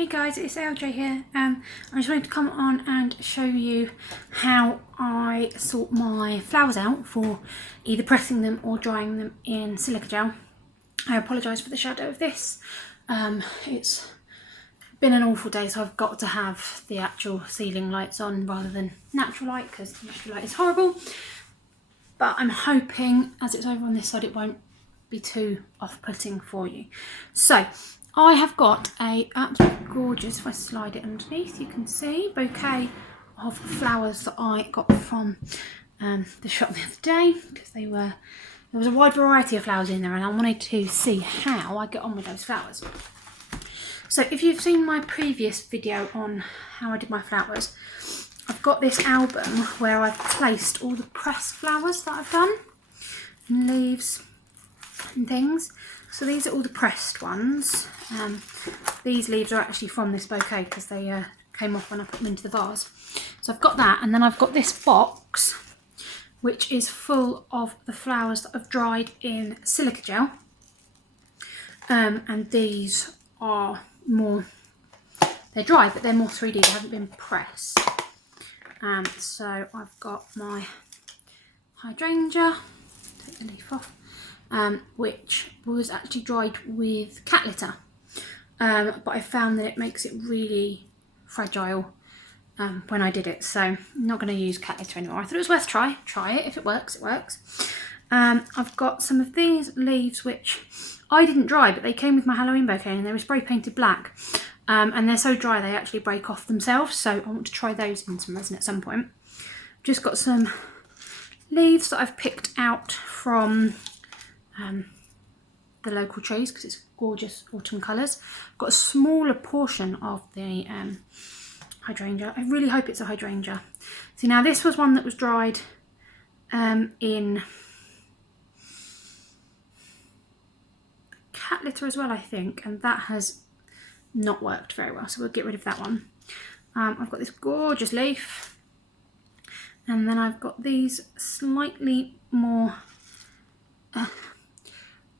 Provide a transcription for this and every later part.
Hey guys, it's LJ here. I just wanted to come on and show you how I sort my flowers out for either pressing them or drying them in silica gel. I apologise for the shadow of this. It's been an awful day, so I've got to have the actual ceiling lights on rather than natural light because natural light is horrible. But I'm hoping, as it's over on this side, it won't be too off-putting for you. So I have got a absolutely gorgeous, if I slide it underneath, you can see, bouquet of flowers that I got from the shop the other day, because there was a wide variety of flowers in there and I wanted to see how I get on with those flowers. So if you've seen my previous video on how I did my flowers, I've got this album where I've placed all the pressed flowers that I've done, and leaves and things. So these are all the pressed ones. These leaves are actually from this bouquet because they came off when I put them into the vase. So I've got that, and then I've got this box which is full of the flowers that I've dried in silica gel. And these are more, they're dry but they're more 3D, they haven't been pressed. So I've got my hydrangea, take the leaf off, which was actually dried with cat litter, but I found that it makes it really fragile when I did it, so I'm not going to use cat litter anymore. I thought it was worth try it. If it works, it works. I've got some of these leaves which I didn't dry, but they came with my Halloween bouquet and they were spray painted black, and they're so dry they actually break off themselves, so I want to try those in some resin at some point. Just got some leaves that I've picked out from the local trees because it's gorgeous autumn colours. I've got a smaller portion of the hydrangea. I really hope it's a hydrangea. See, now this was one that was dried in cat litter as well, I think, and that has not worked very well, so we'll get rid of that one. I've got this gorgeous leaf, and then I've got these slightly more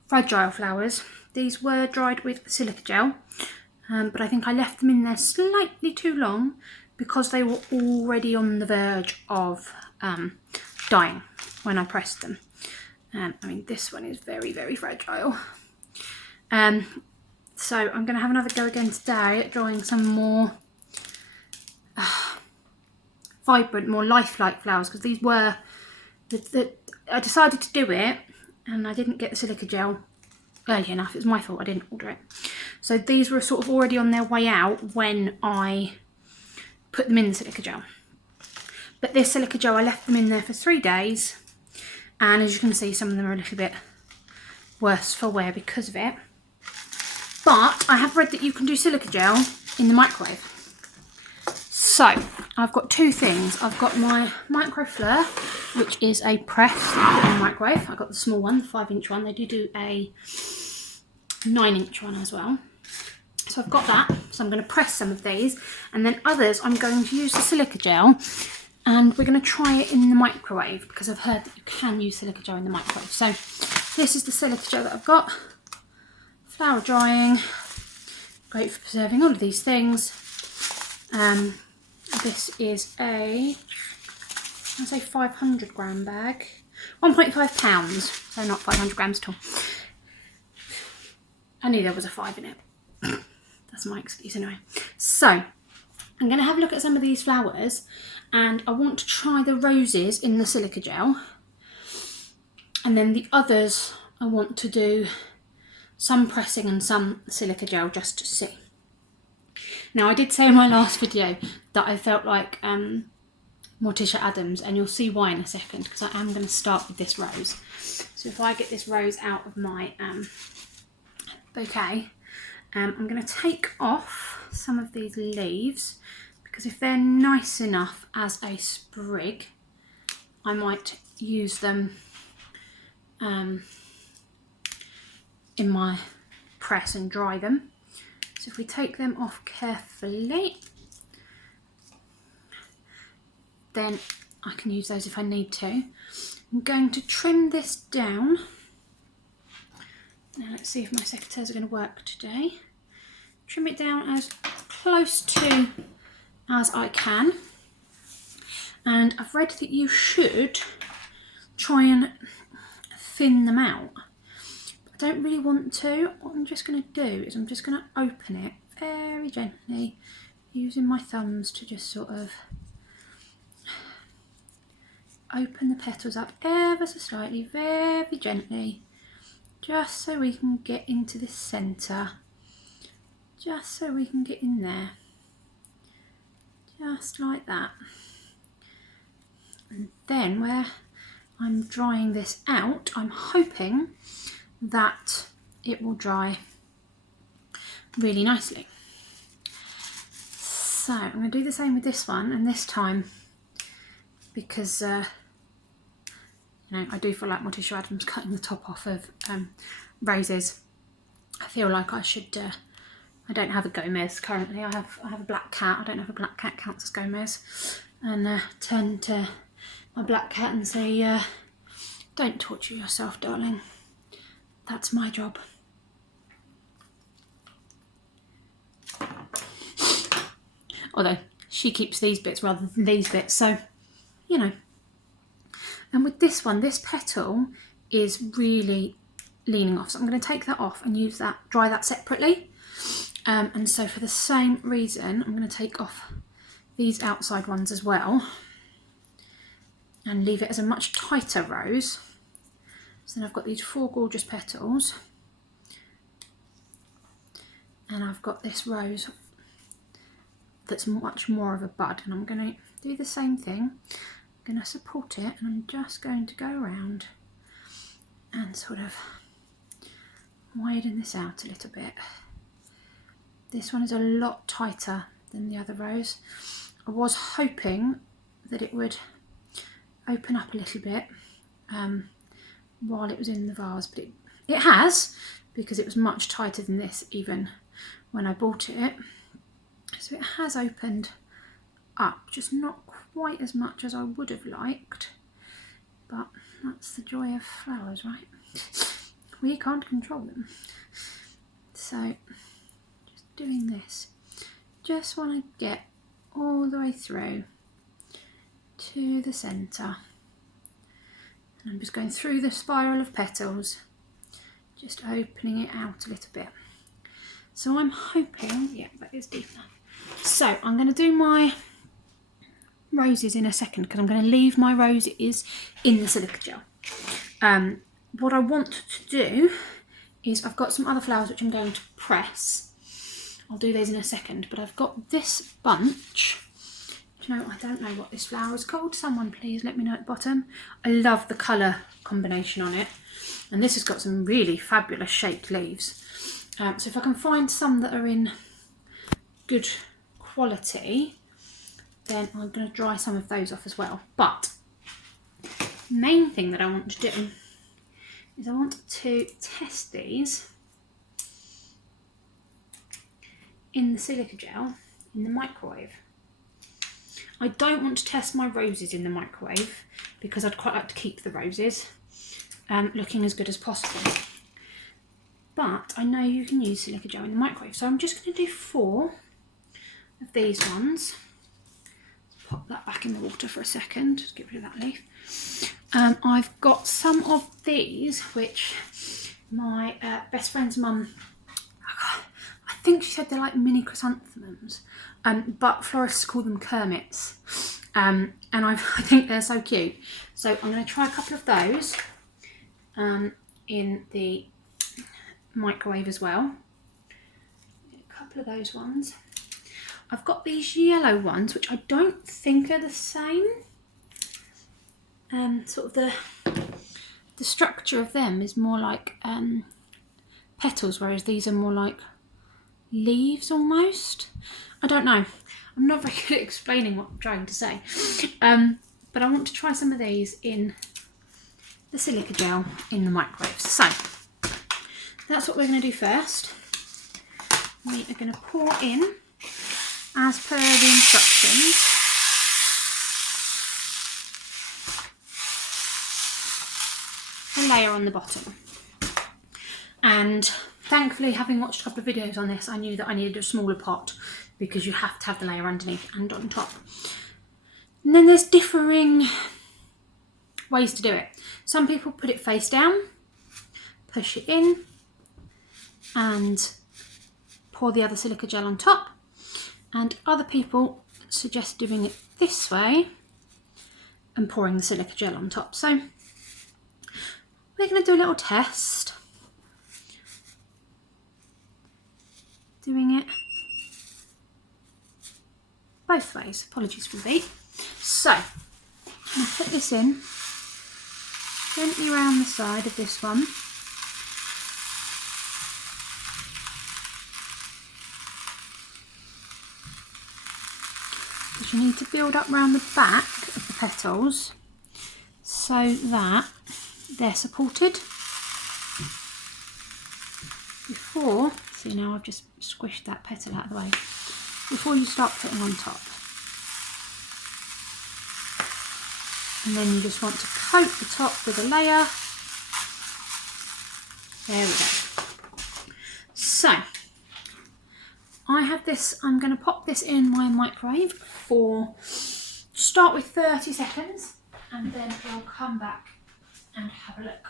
fragile flowers. These were dried with silica gel, but I think I left them in there slightly too long because they were already on the verge of dying when I pressed them. I mean, this one is very, very fragile. So I'm going to have another go again today at drawing some more vibrant, more lifelike flowers, because these were I decided to do it and I didn't get the silica gel early enough. It was my fault, I didn't order it. So these were sort of already on their way out when I put them in the silica gel. But this silica gel, I left them in there for 3 days, and as you can see, some of them are a little bit worse for wear because of it. But I have read that you can do silica gel in the microwave. So I've got two things. I've got my micro fleur, which is a press in the microwave. I've got the small one, the 5-inch one. They do a 9-inch one as well. So I've got that. So I'm going to press some of these, and then others I'm going to use the silica gel, and we're going to try it in the microwave because I've heard that you can use silica gel in the microwave. So this is the silica gel that I've got. Flower drying, great for preserving all of these things. This is a, I'd say 500 gram bag, 1.5 pounds, so not 500 grams at all. I knew there was a 5 in it. That's my excuse anyway. So I'm going to have a look at some of these flowers, and I want to try the roses in the silica gel, and then the others I want to do some pressing and some silica gel just to see. Now, I did say in my last video that I felt like Morticia Adams, and you'll see why in a second, because I am going to start with this rose. So if I get this rose out of my bouquet, I'm going to take off some of these leaves, because if they're nice enough as a sprig, I might use them in my press and dry them. So if we take them off carefully, then I can use those if I need to. I'm going to trim this down. Now let's see if my secateurs are going to work today. Trim it down as close to as I can. And I've read that you should try and thin them out. But I don't really want to. What I'm just going to do is I'm just going to open it very gently, using my thumbs to just sort of open the petals up ever so slightly, very gently, just so we can get into the centre, just so we can get in there, just like that. And then where I'm drying this out, I'm hoping that it will dry really nicely. So I'm going to do the same with this one, and this time, because you know, I do feel like Morticia Adams cutting the top off of roses. I feel like I should. I don't have a Gomez currently. I have a black cat. I don't know if a black cat counts as Gomez. And turn to my black cat and say, "Don't torture yourself, darling. That's my job." Although she keeps these bits rather than these bits, so you know. And with this one, this petal is really leaning off, so I'm going to take that off and use that, dry that separately. And so for the same reason, I'm going to take off these outside ones as well and leave it as a much tighter rose. So then I've got these 4 gorgeous petals, and I've got this rose that's much more of a bud, and I'm going to do the same thing. I'm going to support it, and I'm just going to go around and sort of widen this out a little bit. This one is a lot tighter than the other rose. I was hoping that it would open up a little bit while it was in the vase, but it has, because it was much tighter than this even when I bought it. So it has opened up, just not quite as much as I would have liked, but that's the joy of flowers, right? We can't control them. So just doing this, just want to get all the way through to the centre, and I'm just going through the spiral of petals, just opening it out a little bit. So I'm hoping, yeah, that is deep enough. So I'm going to do my roses in a second, because I'm going to leave my roses in the silica gel. What I want to do is, I've got some other flowers which I'm going to press. I'll do those in a second, but I've got this bunch. Do you know, I don't know what this flower is called. Someone please let me know at the bottom. I love the colour combination on it, and this has got some really fabulous shaped leaves. So if I can find some that are in good quality, then I'm going to dry some of those off as well. But the main thing that I want to do is I want to test these in the silica gel in the microwave. I don't want to test my roses in the microwave, because I'd quite like to keep the roses looking as good as possible. But I know you can use silica gel in the microwave, so I'm just going to do 4 of these ones. Pop that back in the water for a second, just get rid of that leaf. I've got some of these which my best friend's mum, I think she said they're like mini chrysanthemums, but florists call them Kermits, and I think they're so cute. So I'm going to try a couple of those in the microwave as well. A couple of those ones. I've got these yellow ones which I don't think are the same. Sort of the structure of them is more like petals, whereas these are more like leaves almost. I don't know. I'm not very good at explaining what I'm trying to say. But I want to try some of these in the silica gel in the microwave. So that's what we're going to do first. We are going to pour in, as per the instructions, a layer on the bottom. And thankfully, having watched a couple of videos on this, I knew that I needed a smaller pot, because you have to have the layer underneath and on top. And then there's differing ways to do it. Some people put it face down, push it in, and pour the other silica gel on top. And other people suggest doing it this way and pouring the silica gel on top. So we're going to do a little test. Doing it both ways. Apologies for the beat. So I'm going to put this in gently around the side of this one. Because you need to build up round the back of the petals so that they're supported. Before, see now I've just squished that petal out of the way, before you start putting on top. And then you just want to coat the top with a layer. There we go. So, I have this, I'm going to pop this in my microwave for, start with 30 seconds, and then I'll come back and have a look.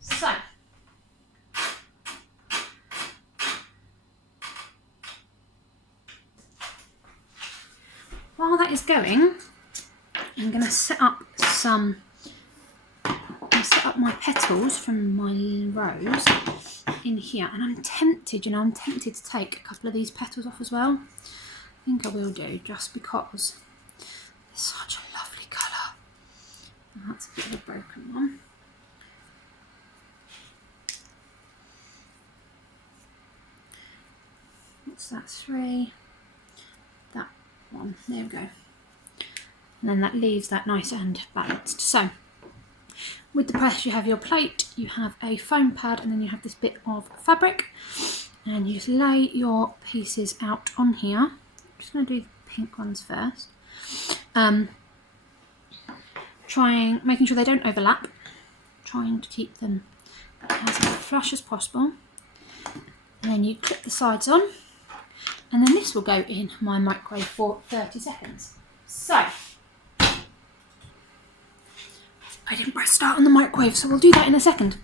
So, while that is going, I'm going to set up my petals from my rose in here, and I'm tempted to take a couple of these petals off as well. I think I will do, just because it's such a lovely colour. And that's a bit of a broken one. What's that? 3. That one. There we go. And then that leaves that nice and balanced. So with the press, you have your plate, you have a foam pad, and then you have this bit of fabric, and you just lay your pieces out on here. I'm just going to do the pink ones first. Making sure they don't overlap, trying to keep them as flush as possible. And then you clip the sides on, and then this will go in my microwave for 30 seconds. So, I didn't press start on the microwave, so we'll do that in a second.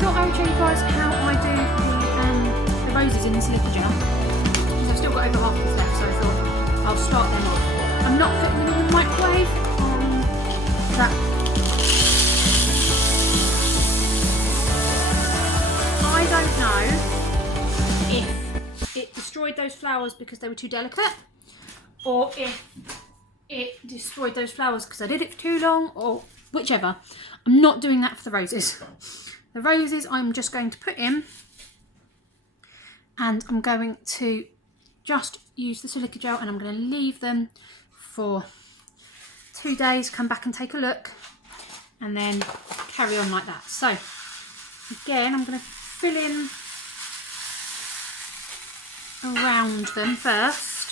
thought I would show you guys how I do the roses in the silica gel, because I've still got over half of this left, so I thought I'll start them off. I'm not putting them in the microwave, but I don't know if it destroyed those flowers because they were too delicate, or if it destroyed those flowers because I did it for too long, or whichever. I'm not doing that for the roses. The roses I'm just going to put in, and I'm going to just use the silica gel, and I'm going to leave them for 2 days, come back and take a look, and then carry on like that. So again, I'm going to fill in around them first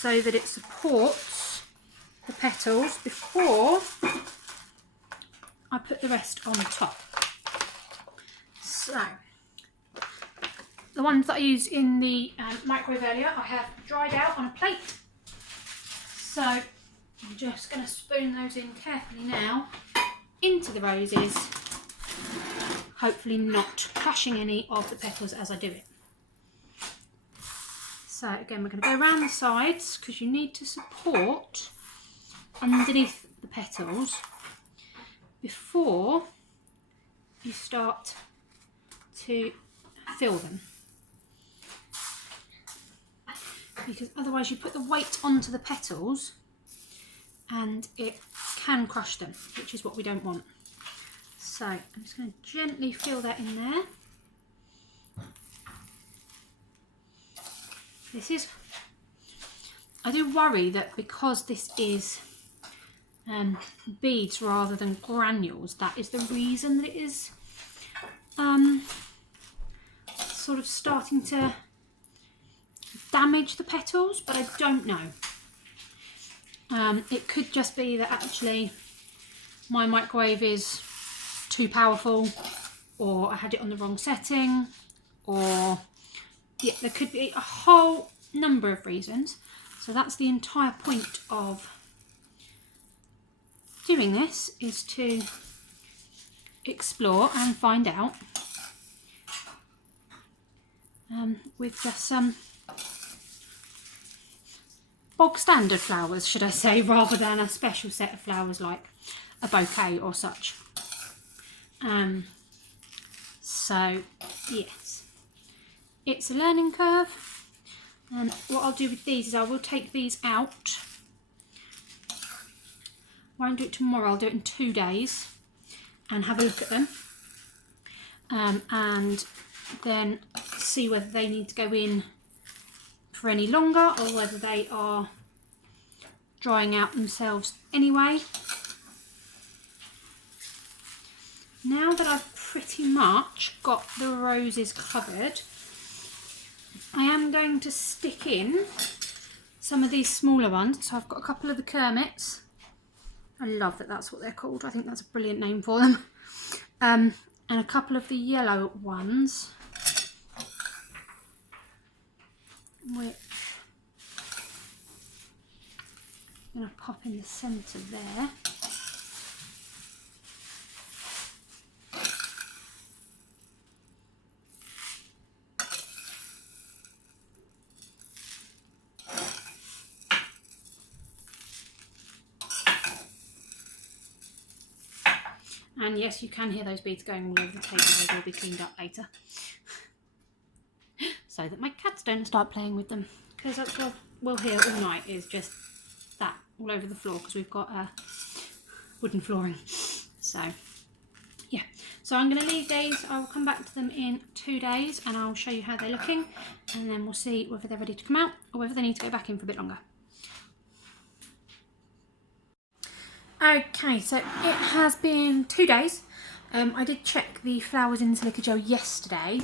so that it supports the petals before I put the rest on top. So the ones that I used in the microwave earlier, I have dried out on a plate. So I'm just going to spoon those in carefully now into the roses, hopefully not crushing any of the petals as I do it. So again, we're going to go around the sides because you need to support underneath the petals before you start to fill them, because otherwise you put the weight onto the petals and it can crush them, which is what we don't want. So I'm just going to gently fill that in there. I do worry that because this is beads rather than granules, that is the reason that it is sort of starting to damage the petals, but I don't know. It could just be that actually my microwave is too powerful, or I had it on the wrong setting, or yeah, there could be a whole number of reasons. So that's the entire point of doing this, is to explore and find out with just some bog standard flowers, should I say, rather than a special set of flowers like a bouquet or such. So yes, it's a learning curve, and what I'll do with these is I will take these out. I won't do it tomorrow, I'll do it in 2 days and have a look at them, and then see whether they need to go in for any longer or whether they are drying out themselves anyway. Now that I've pretty much got the roses covered, I am going to stick in some of these smaller ones. So I've got a couple of the Kermits. I love that that's what they're called. I think that's a brilliant name for them. And a couple of the yellow ones, which I'm going to pop in the centre there. And yes, you can hear those beads going all over the table. They will be cleaned up later, so that my cats don't start playing with them, because that's what we'll hear all night, is just that all over the floor, because we've got wooden flooring. So yeah, so I'm going to leave these. I'll come back to them in 2 days and I'll show you how they're looking, and then we'll see whether they're ready to come out or whether they need to go back in for a bit longer. Okay, so it has been 2 days. I did check the flowers in the silica gel yesterday,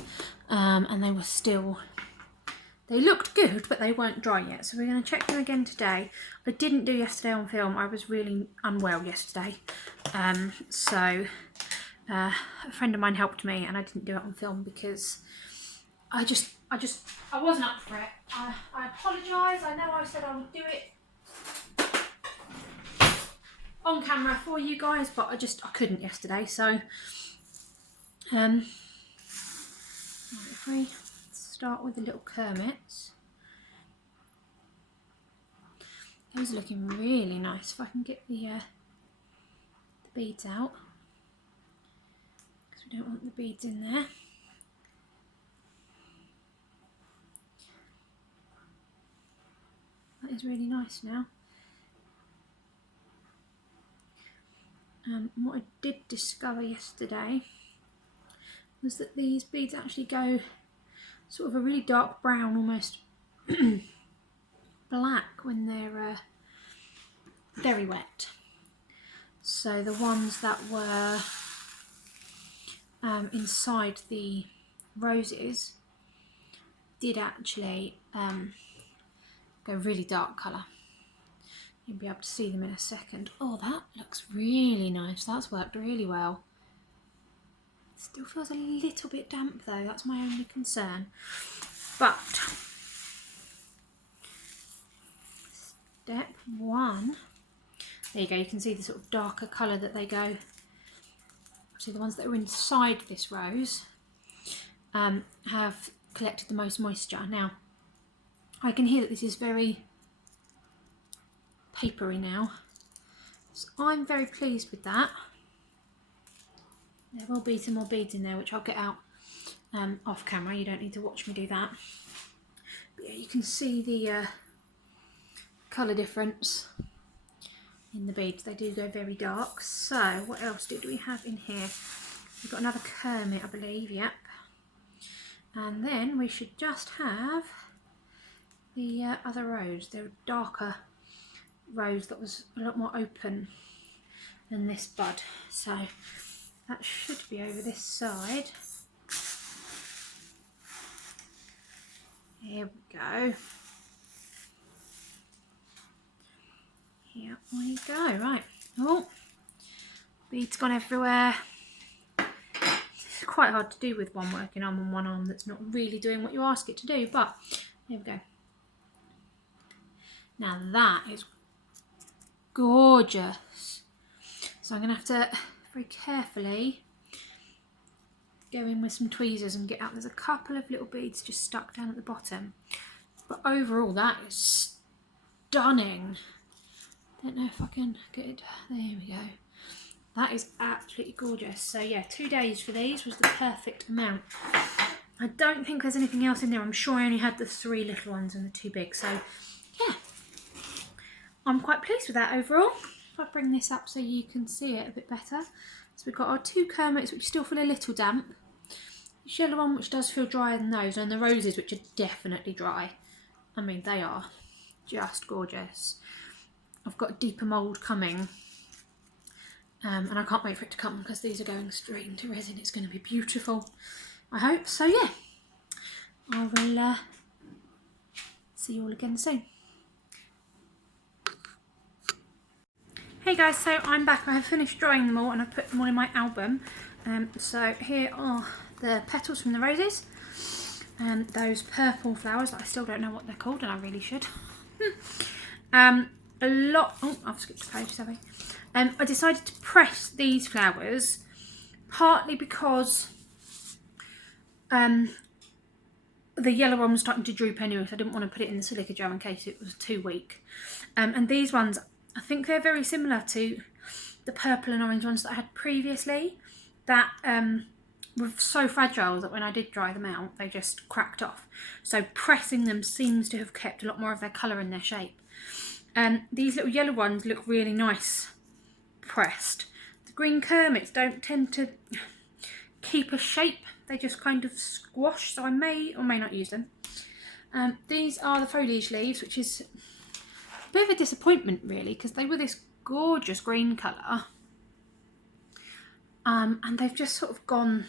and they were still, they looked good, but they weren't dry yet. So we're going to check them again today. I didn't do yesterday on film. I was really unwell yesterday. So a friend of mine helped me, and I didn't do it on film because I wasn't up for it. I apologise. I know I said I would do it. on camera for you guys, but I couldn't yesterday. So if we start with the little Kermits, those are looking really nice. If I can get the beads out, because we don't want the beads in there. That is really nice now. What I did discover yesterday was that these beads actually go sort of a really dark brown, almost black, when they're very wet. So the ones that were inside the roses did actually go really dark colour. You'll be able to see them in a second. Oh, that looks really nice. That's worked really well. Still feels a little bit damp though, that's my only concern. But step one, there you go, you can see the sort of darker colour that they go. So the ones that are inside this rose have collected the most moisture. Now, I can hear that this is very papery now, so I'm very pleased with that. There will be some more beads in there, which I'll get out off camera. You don't need to watch me do that. But yeah, you can see the colour difference in the beads. They do go very dark. So what else did we have in here? We've got another Kermit, I believe. Yep. And then we should just have the other rose, the darker rose that was a lot more open than this bud. So that should be over this side. Here we go. Here we go. Right. Oh, beads gone everywhere. It's quite hard to do with one working arm and one arm that's not really doing what you ask it to do, but here we go. Now that is gorgeous. So I'm going to have to very carefully go in with some tweezers and get out. There's a couple of little beads just stuck down at the bottom, but overall that is stunning. Don't know if I can get it. There we go. That is absolutely gorgeous. So yeah, 2 days for these was the perfect amount. I don't think there's anything else in there. I'm sure I only had the 3 little ones and the 2 big. So yeah, I'm quite pleased with that overall. If I bring this up so you can see it a bit better. So we've got our 2 Kermits, which still feel a little damp. The yellow one, which does feel drier than those, and the roses, which are definitely dry. I mean, they are just gorgeous. I've got deeper mould coming, and I can't wait for it to come because these are going straight into resin. It's going to be beautiful, I hope. So yeah, I will see you all again soon. Hey guys, so I'm back. I have finished drying them all and I've put them all in my album. So here are the petals from the roses, and those purple flowers that I still don't know what they're called, and I really should. Oh, I've skipped a page, sorry. I decided to press these flowers partly because the yellow one was starting to droop anyway, so I didn't want to put it in the silica gel in case it was too weak. And these ones, I think they're very similar to the purple and orange ones that I had previously, that were so fragile that when I did dry them out, they just cracked off. So pressing them seems to have kept a lot more of their colour and their shape. These little yellow ones look really nice pressed. The green Kermits don't tend to keep a shape, they just kind of squash, so I may or may not use them. These are the foliage leaves, which is a bit of a disappointment really, because they were this gorgeous green colour, and they've just sort of gone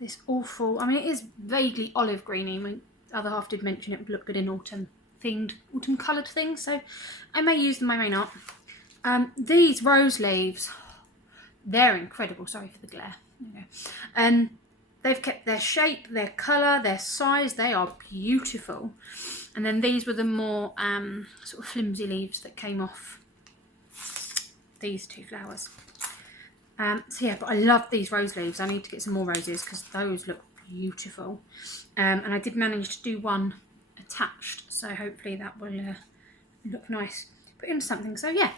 this awful, I mean it is vaguely olive greeny. My other half did mention it would look good in autumn themed, autumn coloured things, so I may use them, I may not. These rose leaves, they're incredible. Sorry for the glare. Okay. They've kept their shape, their colour, their size. They are beautiful. And then these were the more sort of flimsy leaves that came off these 2 flowers. So yeah, but I love these rose leaves. I need to get some more roses because those look beautiful. And I did manage to do one attached, so hopefully that will look nice put into something. So yeah,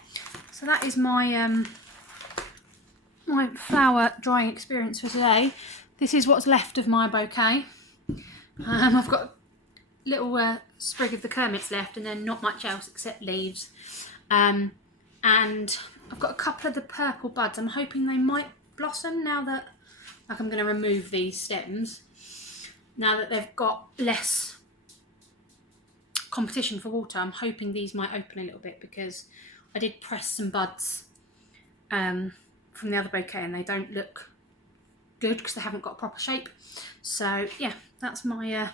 so that is my my flower drying experience for today. This is what's left of my bouquet. I've got a little sprig of the kermits left, and then not much else except leaves. And I've got a couple of the purple buds. I'm hoping they might blossom now that, like, I'm going to remove these stems now that they've got less competition for water. I'm hoping these might open a little bit because I did press some buds from the other bouquet and they don't look good because they haven't got a proper shape. So yeah, that's my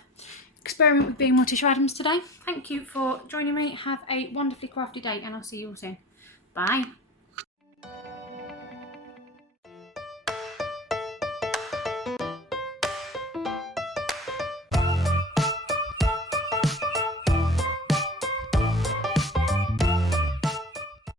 experiment with being multi items today. Thank you for joining me. Have a wonderfully crafty day and I'll see you all soon. Bye.